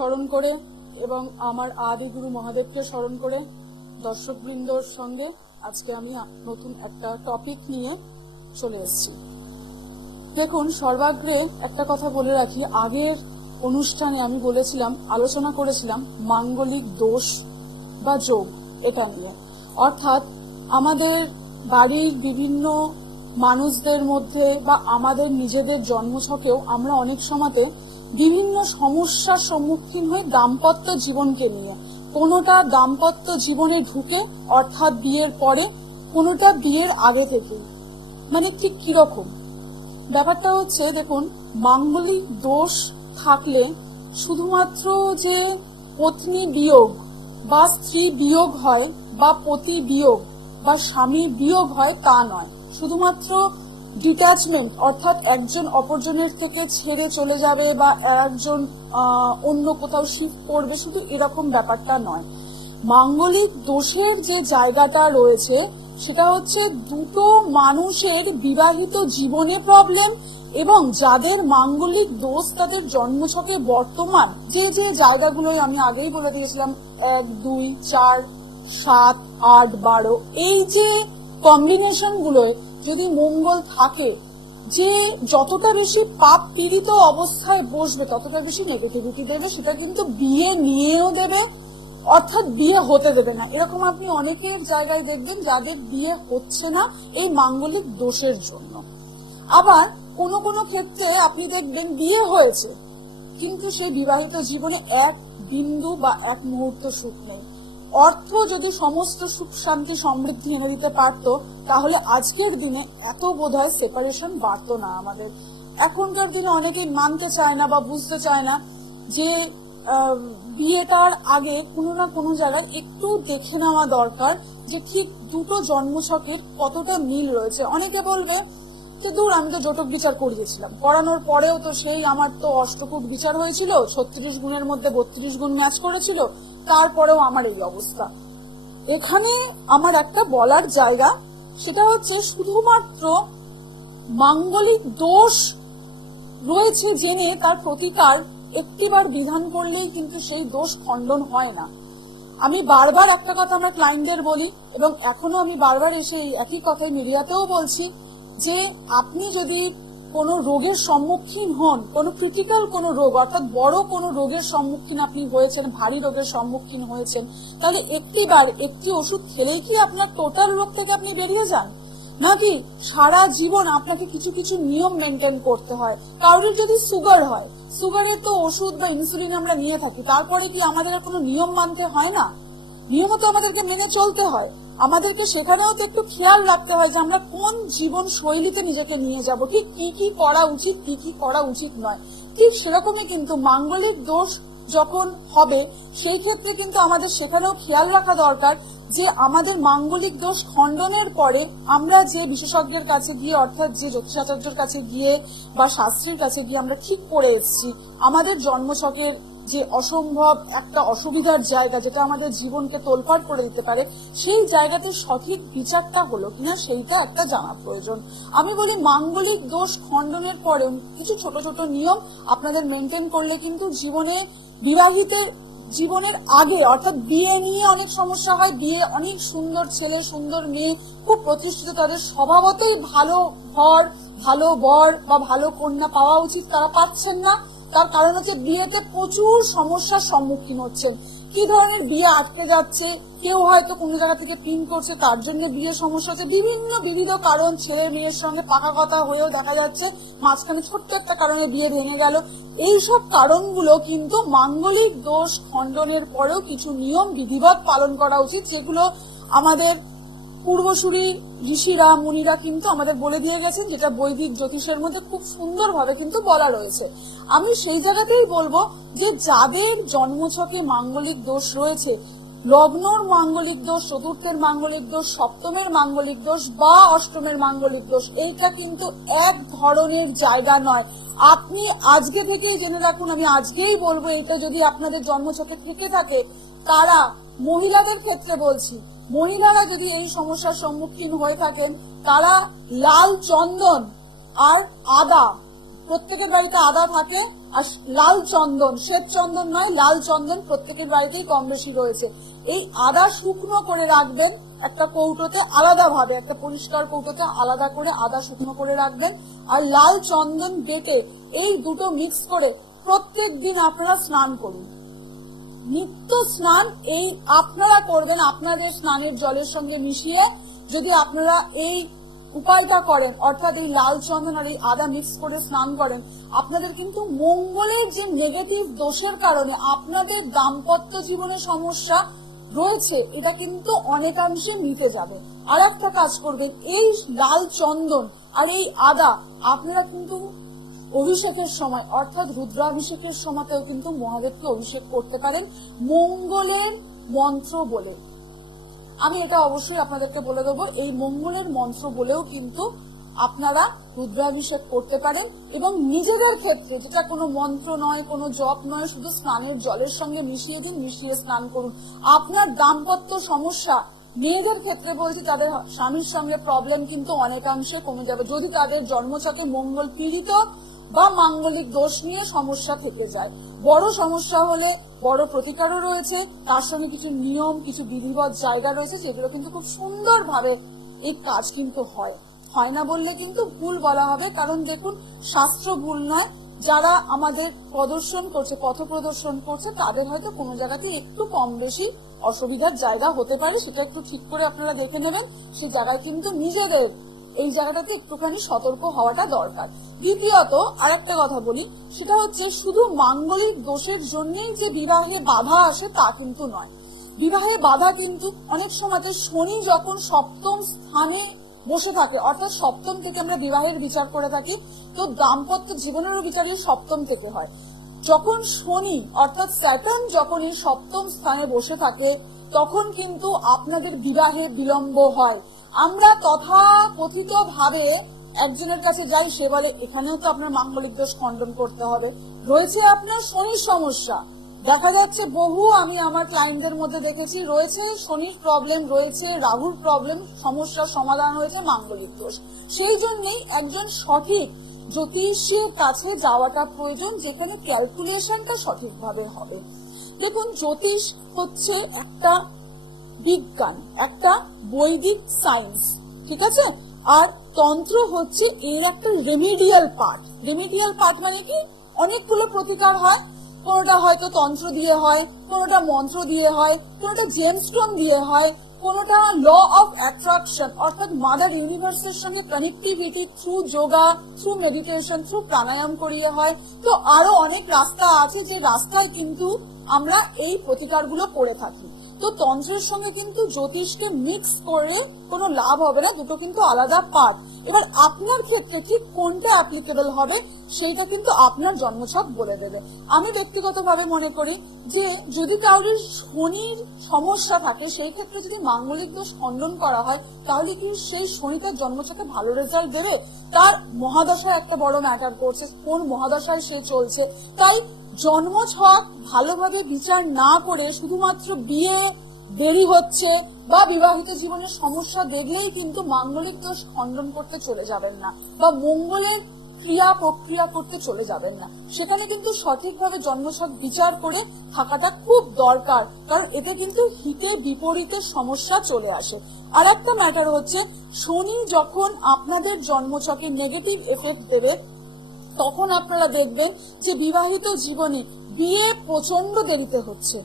স্মরণ করে এবং আমার আদি গুরু মহাদেবকে স্মরণ করে দর্শকবৃন্দর সঙ্গে আজকে আমি নতুন একটা টপিক নিয়ে চলে এসেছি। দেখুন, সর্বাগ্রে একটা কথা বলে রাখি, আগের অনুষ্ঠানে আমি বলেছিলাম, আলোচনা করেছিলাম মাঙ্গলিক দোষ বা যোগ, এটা নিয়ে। অর্থাৎ আমাদের বাড়ির বিভিন্ন মানুষদের মধ্যে বা আমাদের নিজেদের জন্মছকেও আমরা অনেক সময়তে বিভিন্ন সমস্যার সম্মুখীন হই দাম্পত্য জীবনকে নিয়ে। কোনোটা দাম্পত্য জীবনে ঢুকে অর্থাৎ বিয়ের পরে, কোনোটা বিয়ের আগে থেকে। মানে ঠিক কিরকম ব্যাপারটা হচ্ছে, দেখুন, মাঙ্গলিক দোষ থাকলে শুধুমাত্র যে পত্নী বিয়োগ বা স্ত্রী বিয়োগ হয় বা পতি বিয়োগ বা স্বামী বিয়োগ হয় তা নয়। শুধুমাত্র ডিট্যাচমেন্ট অর্থাৎ একজন অপরজনের থেকে ছেড়ে চলে যাবে বা একজন অন্য কোথাও শিফট করবে, শুধু এরকম ব্যাপারটা নয়। মাঙ্গলিক দোষের যে জায়গাটা রয়েছে সেটা হচ্ছে দুটো মানুষের বিবাহিত জীবনে প্রবলেম এবং যাদের মাঙ্গলিক দোষ তাদের জন্মছকে বর্তমান যে যে জায়গাগুলোই আমি আগেই বলে দিয়েছিলাম, 1, 2, 4, 7, 8, 12, এই যে কম্বিনেশন গুলোয় যদি মঙ্গল থাকে, যে যতটা বেশি পাপ পীড়িত অবস্থায় বসবে ততটা বেশি নেগেটিভিটি দেবে, সেটা কিন্তু বিয়ে নিয়েও দেবে, অর্থাৎ বিয়ে হতে দেবে না। এরকম আপনি অনেকের জায়গায় দেখবেন যাদের বিয়ে হচ্ছে না এই মাঙ্গলিক দোষের জন্য। আবার কোনো কোনো ক্ষেত্রে আপনি দেখবেন বিয়ে হয়েছে কিন্তু সেই বিবাহিত জীবনে এক বিন্দু বা এক মুহূর্ত সুখ নেই। অর্থ যদি সমস্ত সুখ শান্তি সমৃদ্ধি এনে দিতে পারত তাহলে আজকের দিনে এত বোধহয় সেপারেশন বাড়তো না আমাদের। এখনকার দিনে অনেকেই মানতে চায় না বা বুঝতে চায় না যে বিয়েটার আগে কোনো না কোনো জায়গায় একটু দেখে নেওয়া দরকার যে ঠিক দুটো জন্মছকের কতটা মিল রয়েছে। অনেকে বলবে যে দূর, আমি তো জটক বিচার করিয়েছিলাম, করানোর পরেও তো সেই আমার তো অষ্টকূট বিচার হয়েছিল, 36 গুণের মধ্যে 32 গুণ ম্যাচ করেছিল, তারপরেও আমার এই অবস্থা। এখানে আমার একটা বলার জায়গা, সেটা হচ্ছে শুধুমাত্র মাঙ্গলিক দোষ রয়েছে জেনে তার প্রতিকার একটিবার বিধান করলেই কিন্তু সেই দোষ খণ্ডন হয় না। আমি বারবার একটা কথা আমার ক্লায়েন্টদের বলি এবং এখনো আমি বারবার এসে একই কথাই মিডিয়াতেও বলছি যে আপনি যদি কোনো রোগের সম্মুখীন হন, কোনো ক্রিটিক্যাল কোনো রোগ অর্থাৎ বড় কোনো রোগের সম্মুখীন আপনি হয়েছেন, ভারী রোগের সম্মুখীন হয়েছেন, তাহলে একটিবার একটি ওষুধ খেলেই কি আপনার টোটাল রোগ থেকে আপনি বেরিয়ে যান? নাকি সারা জীবন আপনাকে কিছু কিছু নিয়ম মেনটেন করতে হয়? কারোর যদি সুগার হয়, সুগারের তো ওষুধ বা ইনসুলিন আমরা নিয়ে থাকি, তারপরে কি আমাদের কোনো নিয়ম মানতে হয় না? নিয়ম তো আমাদেরকে মেনে চলতে হয়। আমাদেরকে সেখানেও তো একটু খেয়াল রাখতে হয় যে আমরা কোন জীবন শৈলীতে নিজেকে নিয়ে যাব, ঠিক কি কি করা উচিত, কি কি করা উচিত নয়। ঠিক সেরকমই কিন্তু মাঙ্গলিক দোষ যখন হবে সেই ক্ষেত্রে কিন্তু আমাদের সেখানেও খেয়াল রাখা দরকার যে আমাদের মাঙ্গলিক দোষ খণ্ডনের পরে আমরা যে বিশেষজ্ঞের কাছে গিয়ে অর্থাৎ যে জ্যোতিষাচার্যের কাছে গিয়ে বা শাস্ত্রীর কাছে গিয়ে আমরা ঠিক করে এসেছি আমাদের জন্মছকের যে অসম্ভব একটা অসুবিধার জায়গা যেটা আমাদের জীবনকে তোলপাড় করে দিতে পারে, সেই জায়গাতে সঠিক বিচারটা হলো কিনা সেইটা একটা জানা প্রয়োজন। আমি বলি মাঙ্গলিক দোষ খণ্ডনের পরেও কিছু ছোট ছোট নিয়ম আপনাদের মেনটেন করলে কিন্তু জীবনে বিবাহিতের জীবনের আগে অর্থাৎ বিয়ে নিয়ে অনেক সমস্যা হয়। বিয়ে অনেক সুন্দর ছেলে সুন্দর মেয়ে খুব প্রতিষ্ঠিত, তাদের স্বভাবতই ভালো ঘর ভালো বর বা ভালো কন্যা পাওয়া উচিত, তারা পাচ্ছেন না। তার কারণ হচ্ছে বিয়েতে প্রচুর সমস্যার সম্মুখীন হচ্ছেন। কি ধরনের বিয়ে আটকে যাচ্ছে, কেউ হয়তো কোনো জায়গা থেকে পিন করছে তার জন্য বিয়ে সমস্যা হচ্ছে, বিবিধ কারণ, ছেলে মেয়ের সঙ্গে পাকা কথা হয়েও দেখা যাচ্ছে মাঝখানে ছোট্ট একটা কারণে বিয়ে ভেঙে গেল। এইসব কারণগুলো কিন্তু মাঙ্গলিক দোষ খণ্ডনের পরেও কিছু নিয়ম বিধিবৎ পালন করা উচিত, যেগুলো আমাদের পূর্বসূরি ঋষিরা মুনিরা কিন্তু আমাদের বলে দিয়ে গেছেন, যেটা বৈদিক জ্যোতিষের মধ্যে খুব সুন্দরভাবে কিন্তু বলা রয়েছে। আমি সেই জায়গাতেই বলবো যে যাদের জন্মছকে মাঙ্গলিক দোষ রয়েছে, লগ্নর মাঙ্গলিক দোষ, চতুর্থের মাঙ্গলিক দোষ, সপ্তমের মাঙ্গলিক দোষ বা অষ্টমের মাঙ্গলিক দোষ, এইটা কিন্তু এক ধরনের জায়গা নয়। আপনি আজকে থেকেই জেনে রাখুন, আমি আজকেই বলবো, এটা যদি আপনাদের জন্মছকে থেকে থাকে, তারা মহিলাদের ক্ষেত্রে বলছি, মহিলারা যদি এই সমস্যার সম্মুখীন হয়ে থাকেন তারা লাল চন্দন আর আদা প্রত্যেকের বাড়িতে আদা থাকে, আর লাল চন্দন, শ্বেত চন্দন নয়, লাল চন্দন প্রত্যেকের বাড়িতেই কম বেশি রয়েছে। এই আদা শুকনো করে রাখবেন একটা কৌটোতে আলাদাভাবে, একটা পরিষ্কার কৌটোতে আলাদা করে আদা শুকনো করে রাখবেন, আর লাল চন্দন বেটে এই দুটো মিক্স করে প্রত্যেক দিন আপনারা স্নান করুন। নিত্য স্নান এই আপনারা করবেন আপনাদের স্নানের জলের সঙ্গে মিশিয়ে। যদি আপনারা এই উপায়টা করেন, অর্থাৎ এই লাল চন্দন আর এই আদা মিক্স করে স্নান করেন, আপনাদের কিন্তু মঙ্গলের যে নেগেটিভ দোষের কারণে আপনাদের দাম্পত্য জীবনে সমস্যা রয়েছে, এটা কিন্তু অনেকাংশে মিটে যাবে। আর একটা কাজ করবেন, এই লাল চন্দন আর এই আদা আপনারা কিন্তু অভিষেকের সময়, অর্থাৎ রুদ্রাভিষেকের সময়তেও কিন্তু মহাদেবকে অভিষেক করতে পারেন মঙ্গলের মন্ত্র বলে। আমি এটা অবশ্যই আপনাদেরকে বলে দেবো, এই মঙ্গলের মন্ত্র বলেও কিন্তু আপনারা রুদ্রাভিষেক করতে পারেন। এবং নিজেদের ক্ষেত্রে, যেটা কোনো মন্ত্র নয়, কোনো জপ নয়, শুধু স্নানের জলের সঙ্গে মিশিয়ে দিন, মিশিয়ে স্নান করুন। আপনার দাম্পত্য সমস্যা, মেয়েদের ক্ষেত্রে বলছি, তাদের স্বামীর সঙ্গে প্রবলেম কিন্তু অনেকাংশে কমে যাবে, যদি তাদের জন্মছকে মঙ্গল পীড়িত বা মাঙ্গলিক দোষ নিয়ে সমস্যা থেকে যায়। বড় সমস্যা হলে বড় প্রতিকারও রয়েছে, তার সঙ্গে কিছু নিয়ম, কিছু বিধিবদ্ধ জায়গা রয়েছে, যেগুলো কিন্তু খুব সুন্দরভাবে এই কাজ কিন্তু হয় না বললে কিন্তু ভুল বলা হবে। কারণ দেখুন, শাস্ত্র ভুল নয়, যারা আমাদের প্রদর্শন করছে, পথ প্রদর্শন করছে, তাদের হয়তো কোনো জায়গাতে একটু কম বেশি অসুবিধার জায়গা হতে পারে, সেটা একটু ঠিক করে আপনারা দেখে নেবেন। সেই জায়গায় কিন্তু নিজেদের এই জায়গাটাতে একটুখানি সতর্ক হওয়াটা দরকার। দ্বিতীয়ত আরেকটা কথা বলি, সেটা হচ্ছে শুধু মাঙ্গলিক দোষের জন্যই যে বিবাহে বাধা আসে তা কিন্তু নয়। বিবাহে বাধা কিন্তু অনেক সময় শনি যখন সপ্তম স্থানে বসে থাকে, অর্থাৎ সপ্তম থেকে আমরা বিবাহের বিচার করে থাকি, তো দাম্পত্য জীবনেরও বিচার এই সপ্তম থেকে হয়। যখন শনি অর্থাৎ স্যাটার্ন যখন এই সপ্তম স্থানে বসে থাকে, তখন কিন্তু আপনাদের বিবাহে বিলম্ব হয়। আমরা তথাকথিত ভাবে একজনের কাছে যাই, সে বলে এখানেও তো আপনার মাঙ্গলিক দোষ খণ্ডন করতে হবে, রয়েছে আপনার শনির সমস্যা। দেখা যাচ্ছে বহু, আমি আমার ক্লায়েন্টদের মধ্যে দেখেছি, রয়েছে শনির প্রবলেম, রয়েছে রাহুর প্রবলেম, সমস্যার সমাধান হয়েছে মাঙ্গলিক দোষ। সেই জন্যই একজন সঠিক জ্যোতিষীর কাছে যাওয়াটা প্রয়োজন, যেখানে ক্যালকুলেশনটা সঠিকভাবে হবে। দেখুন, জ্যোতিষ হচ্ছে একটা বিজ্ঞান, একটা বৈদিক সায়েন্স, ঠিক আছে? আর তন্ত্র হচ্ছে এর একটা রেমিডিয়াল পার্ট। রেমিডিয়াল পার্ট মানে কি, অনেকগুলো প্রতিকার হয়, কোনোটা হয়তো তন্ত্র দিয়ে হয়, কোনোটা মন্ত্র দিয়ে হয়, কোনোটা জেমস্টোন দিয়ে হয়, কোনোটা ল অফ অ্যাট্রাকশন অর্থাৎ মাদার ইউনিভার্সের সঙ্গে connectivity through yoga, through meditation, through pranayama করিয়ে হয়। তো আরো অনেক রাস্তা আছে, যে রাস্তায় কিন্তু আমরা এই প্রতিকারগুলো করে থাকি। তো তন্ত্রের সঙ্গে কিন্তু জ্যোতিষকে মিক্স করে কোনো লাভ হবে না, দুটো কিন্তু আলাদা পার্ট। এবার আপনার ক্ষেত্রে ঠিক কোনটা অ্যাপ্লিকেবল হবে সেইটা কিন্তু আপনার জন্মছক বলে দেবে। আমি ব্যক্তিগতভাবে মনে করি যে যদি কাউরির শনির সমস্যা থাকে, সেই ক্ষেত্রে যদি মাঙ্গলিক দোষ খণ্ডন করা হয়, তাহলে কি সেই শনি তার জন্মছকে ভালো রেজাল্ট দেবে? তার মহাদশায় একটা বড় ম্যাটার করছে, কোন মহাদশায় সে চলছে। তাই জন্মছক ভালোভাবে বিচার না করে শুধুমাত্র বিয়ে দেরি হচ্ছে বা বিবাহিত জীবনের সমস্যা দেখলেই কিন্তু মাঙ্গলিক দোষ খণ্ডন করতে চলে যাবেন না, বা মঙ্গলের ক্রিয়া প্রক্রিয়া করতে চলে যাবেন না। সেখানে কিন্তু সঠিকভাবে জন্মছক বিচার করে থাকাটা খুব দরকার, কারণ এতে কিন্তু হিতে বিপরীতে সমস্যা চলে আসে। আর একটা ম্যাটার হচ্ছে, শনি যখন আপনাদের জন্মছকে নেগেটিভ এফেক্ট দেবে, তখন আপনারা দেখবেন যে বিবাহিত জীবনে বিয়ে প্রচন্ড দেরিতে হচ্ছে,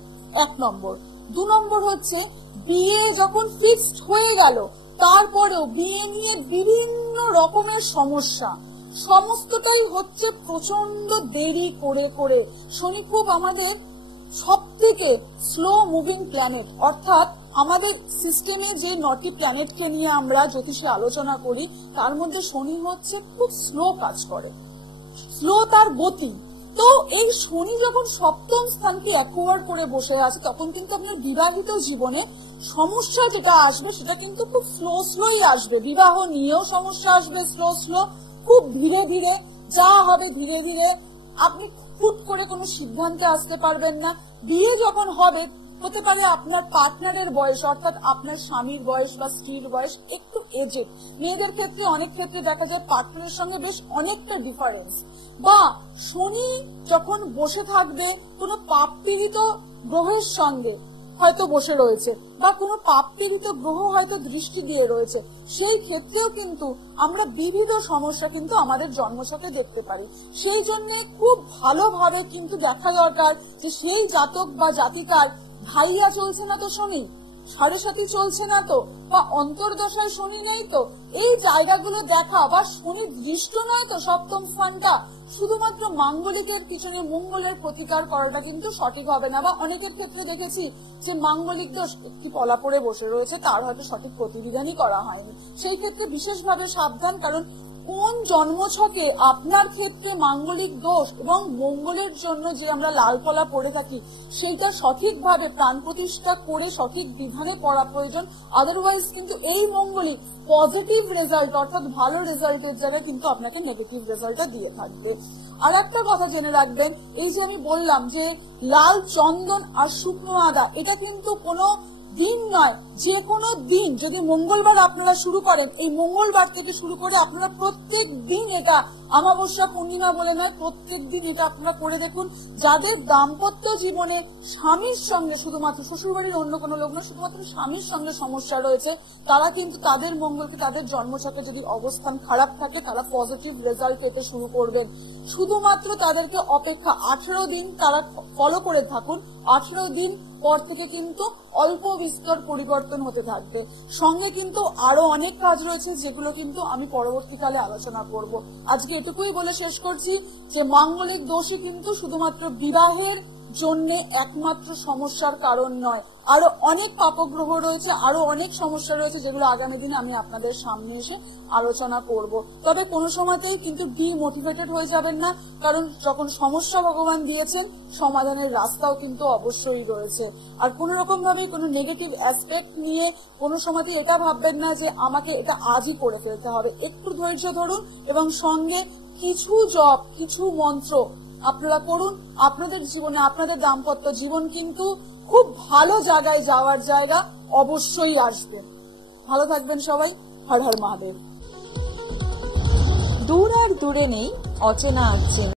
1 নম্বর। 2 নম্বর হচ্ছে, বিয়ে যখন ফিক্সড হয়ে গেল, তারপরেও বিয়ে নিয়ে বিভিন্ন রকমের সমস্যা, সমস্তটাই হচ্ছে প্রচন্ড দেরি করে করে। শনি খুব আমাদের সব থেকে স্লো মুভিং প্ল্যানেট, অর্থাৎ আমাদের সিস্টেমে যে 9টি প্ল্যানেটকে নিয়ে আমরা জ্যোতিষে আলোচনা করি, তার মধ্যে শনি হচ্ছে খুব স্লো কাজ করে, স্লো তার গতি। তো এই শনি যখন সপ্তম স্থানকে অ্যাকোয়ার করে বসে আছে, তখন কিন্তু আপনার বিবাহিত জীবনে সমস্যা যেটা আসবে সেটা কিন্তু খুব স্লোই আসবে। বিবাহ নিয়েও সমস্যা আসবে স্লো, খুব ধীরে ধীরে, যা হবে ধীরে ধীরে। আপনি হুট করে কোনো সিদ্ধান্তে আসতে পারবেন না। বিয়ে যখন হবে, হতে পারে আপনার পার্টনারের বয়স, অর্থাৎ আপনার স্বামীর বয়স বা স্ত্রীর বয়স একটু এজেড, মেয়েদের ক্ষেত্রে অনেক ক্ষেত্রে দেখা যায় পার্টনারের সঙ্গে বেশ অনেকটা ডিফারেন্স, বা শনি যখন বসে থাকবে কোনো পাপ পীড়িত গ্রহের সঙ্গে হয়তো বসে রয়েছে, বা কোনো পাপ পীড়িত গ্রহ হয়তো দৃষ্টি দিয়ে রয়েছে, সেই ক্ষেত্রেও কিন্তু আমরা বিবিধ সমস্যা কিন্তু আমাদের জন্মছকে দেখতে পারি। সেই জন্য খুব ভালোভাবে কিন্তু দেখা দরকার যে সেই জাতক বা জাতিকার ধাইয়া চলছে না তো শনি, সাড়ে সাথী চলছে না তো, বা অন্তর্দশায় শনি নেই তো, এই জায়গাগুলো দেখা, বা শনি দৃষ্ট নয় তো সপ্তম স্থানটা, শুধুমাত্র মাঙ্গলিকের পিছনে মঙ্গলের প্রতিকার করাটা কিন্তু সঠিক হবে না। বা অনেকের ক্ষেত্রে দেখেছি যে মাঙ্গলিক দোষ একটি পলা পড়ে বসে রয়েছে, তার হয়তো সঠিক প্রতিবিধানই করা হয়নি। সেই ক্ষেত্রে বিশেষভাবে সাবধান, কারণ কোন জন্মছকে আপনার ক্ষেত্রে মাঙ্গলিক দোষ এবং মঙ্গলের জন্য যে আমরা লাল পলা পড়ে থাকি সেইটা সঠিকভাবে প্রাণ প্রতিষ্ঠা করে সঠিক বিধানে পড়া প্রয়োজন। আদারওয়াইজ কিন্তু এই মঙ্গলই পজিটিভ রেজাল্ট অর্থাৎ ভালো রেজাল্টের জায়গায় কিন্তু আপনাকে নেগেটিভ রেজাল্টটা দিয়ে থাকবে। আর একটা কথা জেনে রাখবেন, এই যে আমি বললাম যে লাল চন্দন আর শুকনো আদা, এটা কিন্তু কোনো দিন নয়, যে কোনো দিন যদি মঙ্গলবার আপনারা শুরু করেন, এই মঙ্গলবার থেকে শুরু করে আপনারা প্রত্যেক দিন, এটা অমাবস্যা পূর্ণিমা বলে নয়, প্রত্যেক দিন এটা আপনারা করে দেখুন। যাদের দাম্পত্য জীবনে স্বামীর সঙ্গে, শুধুমাত্র শ্বশুরবাড়ির অন্য কোনো লোক নয়, শুধুমাত্র স্বামীর সঙ্গে সমস্যা রয়েছে, তারা কিন্তু তাদের মঙ্গলকে, তাদের জন্মছকে যদি অবস্থান খারাপ থাকে, তারা পজিটিভ রেজাল্ট পেতে শুরু করবেন। শুধুমাত্র তাদেরকে অপেক্ষা 18 দিন তারা ফলো করে থাকুন, 18 দিন পর থেকে কিন্তু অল্প বিস্তর পরিবর্তন হতে থাকবে। সঙ্গে কিন্তু আরো অনেক কাজ রয়েছে যেগুলো কিন্তু আমি পরবর্তীকালে আলোচনা করব। আজকে এটুকুই বলে শেষ করছি যে মাঙ্গলিক দোষই কিন্তু শুধুমাত্র বিবাহের জন্য একমাত্র সমস্যার কারণ নয়, আরো অনেক পাপগ্রহ রয়েছে, আরো অনেক সমস্যা রয়েছে যেগুলো আগামী দিনে আমি আপনাদের সামনে এসে আলোচনা করব। তবে কোনো সময়তেই কিন্তু ডিমোটিভেটেড হয়ে যাবেন না, কারণ যখন সমস্যা ভগবান দিয়েছেন সমাধানের রাস্তাও কিন্তু অবশ্যই রয়েছে। আর কোন রকম ভাবে কোনো নেগেটিভ অ্যাসপেক্ট নিয়ে কোনো সময়তেই এটা ভাববেন না যে আমাকে এটা আজই করে ফেলতে হবে। একটু ধৈর্য ধরুন এবং সঙ্গে কিছু জপ, কিছু মন্ত্র আপনারা করুন। আপনাদের জীবনে, আপনাদের দাম্পত্য জীবন কিন্তু খুব ভালো জায়গায় যাওয়ার জায়গা অবশ্যই আসবে। ভালো থাকবেন সবাই। হর হর মহাদেব। দূর আর দূরে নেই অচেনা আর চেনা।